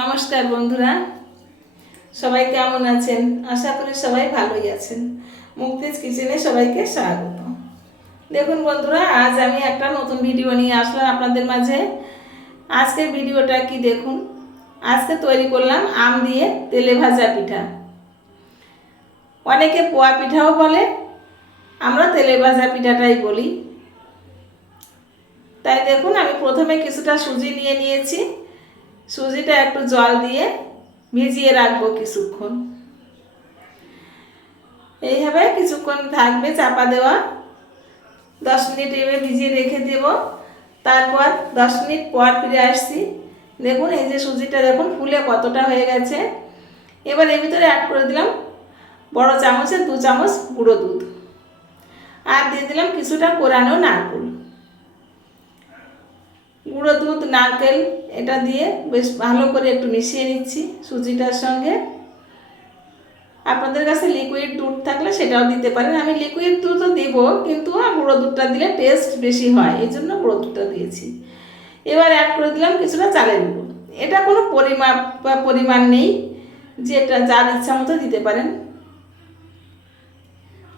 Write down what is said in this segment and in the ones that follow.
নমস্কার বন্ধুরা, সবাই কেমন আছেন? আশা করি সবাই ভালোই আছেন। মুক্তিজ কিচেনে সবাইকে স্বাগত। দেখুন বন্ধুরা, আজ আমি একটা নতুন ভিডিও নিয়ে আসলাম আপনাদের মাঝে। আজকের ভিডিওটা কি দেখুন। আজকে তৈরি করলাম আম দিয়ে তেলে ভাজা পিঠা। অনেকে পোয়া পিঠাও বলে, আমরা তেলে ভাজা পিঠাটাই বলি। তাই দেখুন, আমি প্রথমে কিছুটা সুজি নিয়ে নিয়েছি। সুজিটা একটু জল দিয়ে ভিজিয়ে রাখবো কিছুক্ষণ। এইভাবে কিছুক্ষণ থাকবে চাপা দেওয়া। 10 মিনিট এভাবে ভিজিয়ে রেখে দেব। তারপর 10 মিনিট পর ফিরে আসছি। দেখুন এই যে সুজিটা দেখুন ফুলে কতটা হয়ে গেছে। এবার এর ভিতরে অ্যাড করে দিলাম বড় চামচে 2 চামচ গুঁড়ো দুধ, আর দিয়ে দিলাম কিছুটা কোরানো নারকেল। গুঁড়ো দুধ, নারকেল এটা দিয়ে বেশ ভালো করে একটু মিশিয়ে নিচ্ছি সুজিটার সঙ্গে। আপনাদের কাছে লিকুইড দুধ থাকলে সেটাও দিতে পারেন। আমি লিকুইড দুধও দিব, কিন্তু গুঁড়ো দুধটা দিলে টেস্ট বেশি হয়, এই জন্য গুঁড়ো দুধটা দিয়েছি। এবার অ্যাড করে দিলাম কিছুটা চালের গুঁড়ো। এটা কোনো পরিমাপ বা পরিমাণ নেই, যেটা যার ইচ্ছা মতো দিতে পারেন।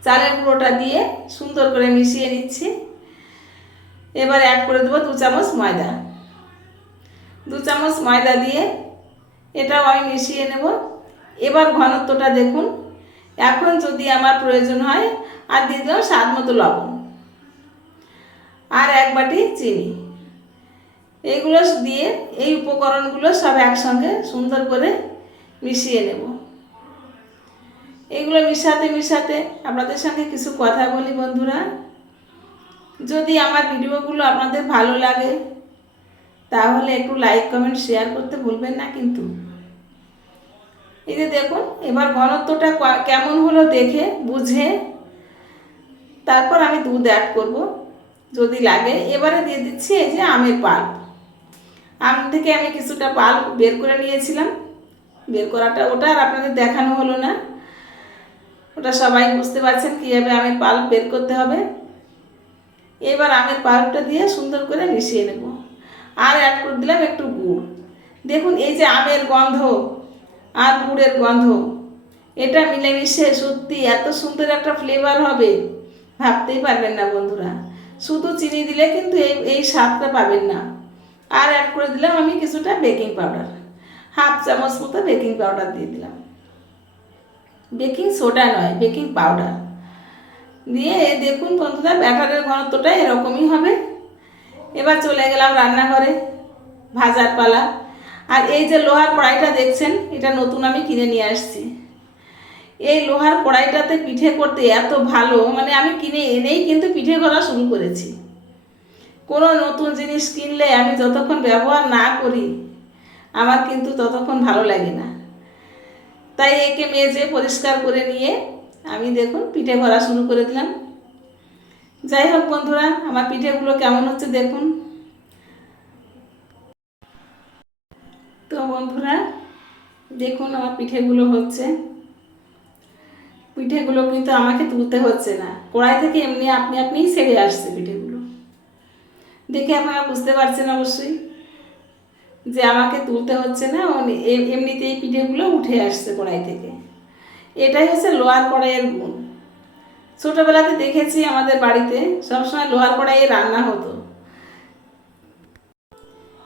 চালের গুঁড়োটা দিয়ে সুন্দর করে মিশিয়ে নিচ্ছি। এবার অ্যাড করে দেবো 2 চামচ ময়দা। 2 চামচ ময়দা দিয়ে এটাও আমি মিশিয়ে নেব। এবার ঘনত্বটা দেখুন। এখন যদি আমার প্রয়োজন হয় আর দিয়ে দিলাম স্বাদ মতো লবণ আর 1 বাটি চিনি। এইগুলো দিয়ে এই উপকরণগুলো সব একসঙ্গে সুন্দর করে মিশিয়ে নেব। এগুলো মিশাতে মিশাতে আপনাদের সঙ্গে কিছু কথা বলি বন্ধুরা। যদি আমার ভিডিওগুলো আপনাদের ভালো লাগে তাহলে একটু লাইক, কমেন্ট, শেয়ার করতে ভুলবেন না কিন্তু। এই যে দেখুন, এবার ঘনত্বটা কেমন হলো দেখে বুঝে তারপর আমি দুধ অ্যাড করব যদি লাগে। এবারে দিয়ে দিচ্ছি এই যে আমের পাল্প। আম থেকে আমি কিছুটা পাল্প বের করে নিয়েছিলাম। বের করাটা ওটা আর আপনাদের দেখানো হলো না। ওটা সবাই বুঝতে পারছেন কীভাবে আমের পাল্প বের করতে হবে। এবার আমের পাল্পটা দিয়ে সুন্দর করে মিশিয়ে নেব। আর অ্যাড করে দিলাম একটু গুড়। দেখুন এই যে আমের গন্ধ আর গুড়ের গন্ধ, এটা মিলেমিশে সত্যি এত সুন্দর একটা ফ্লেভার হবে, ভাবতেই পারবেন না বন্ধুরা। শুধু চিনি দিলে কিন্তু এই স্বাদটা পাবেন না। আর অ্যাড করে দিলাম আমি কিছুটা বেকিং পাউডার, 1/2 চামচ মতো বেকিং পাউডার দিয়ে দিলাম। বেকিং সোডা নয়, বেকিং পাউডার দিয়ে দেখুন বন্ধুরা, ব্যাটারের ঘনত্বটা এরকমই হবে। এবার চলে গেলাম রান্নাঘরে, ভাজার পালা। আর এই যে লোহার কড়াইটা দেখছেন, এটা নতুন আমি কিনে নিয়ে আসছি। এই লোহার কড়াইটাতে পিঠে করতে এত ভালো, মানে আমি কিনে এনেই কিন্তু পিঠে করা শুরু করেছি। কোনো নতুন জিনিস কিনলে আমি যতক্ষণ ব্যবহার না করি আমার কিন্তু ততক্ষণ ভালো লাগে না। তাই একে মেজে পরিষ্কার করে নিয়ে আমি দেখুন পিঠে করা শুরু করে দিলাম। যাই হোক বন্ধুরা, আমার পিঠেগুলো কেমন হচ্ছে দেখুন। তো বন্ধুরা দেখুন আমার পিঠেগুলো হচ্ছে। পিঠেগুলো কিন্তু আমাকে তুলতে হচ্ছে না, কড়াই থেকে এমনি আপনি আপনিই ছেড়ে আসছে পিঠেগুলো। দেখে আপনারা বুঝতে পারছেন অবশ্যই যে আমাকে তুলতে হচ্ছে না, এমনিতেই পিঠেগুলো উঠে আসছে কড়াই থেকে। এটাই হচ্ছে লোহার কড়াইয়ের গুণ। ছোটোবেলাতে দেখেছি আমাদের বাড়িতে সবসময় লোহার কড়াইয়ে রান্না হতো।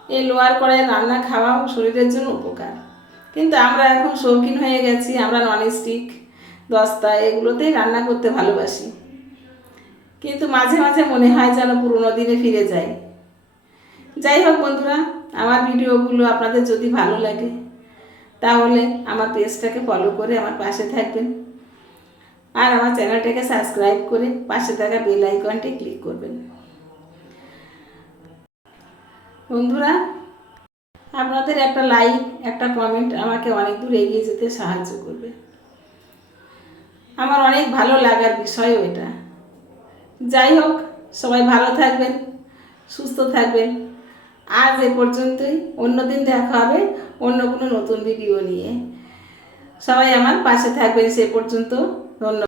এই লোহার কড়াইয়ে রান্না খাওয়াও শরীরের জন্য উপকার, কিন্তু আমরা এখন শৌখিন হয়ে গেছি। আমরা ননস্টিক, দস্তা এগুলোতেই রান্না করতে ভালোবাসি। কিন্তু মাঝে মাঝে মনে হয় যেন পুরোনো দিনে ফিরে যাই। যাই হোক বন্ধুরা, আমার ভিডিওগুলো আপনাদের যদি ভালো লাগে তাহলে আমার পেজটাকে ফলো করে আমার পাশে থাকবেন, আর আমার চ্যানেলটাকে সাবস্ক্রাইব করে পাশে থাকা বেল আইকনটি ক্লিক করবেন। বন্ধুরা আপনাদের একটা লাইক, একটা কমেন্ট আমাকে অনেক দূর এগিয়ে যেতে সাহায্য করবে। আমার অনেক ভালো লাগার বিষয়ও এটা। যাই হোক, সবাই ভালো থাকবেন, সুস্থ থাকবেন। আজ এ পর্যন্তই। অন্যদিন দেখা হবে অন্য কোনো নতুন ভিডিও নিয়ে। সবাই আমার পাশে থাকবেন সে পর্যন্ত। ধন্যবাদ।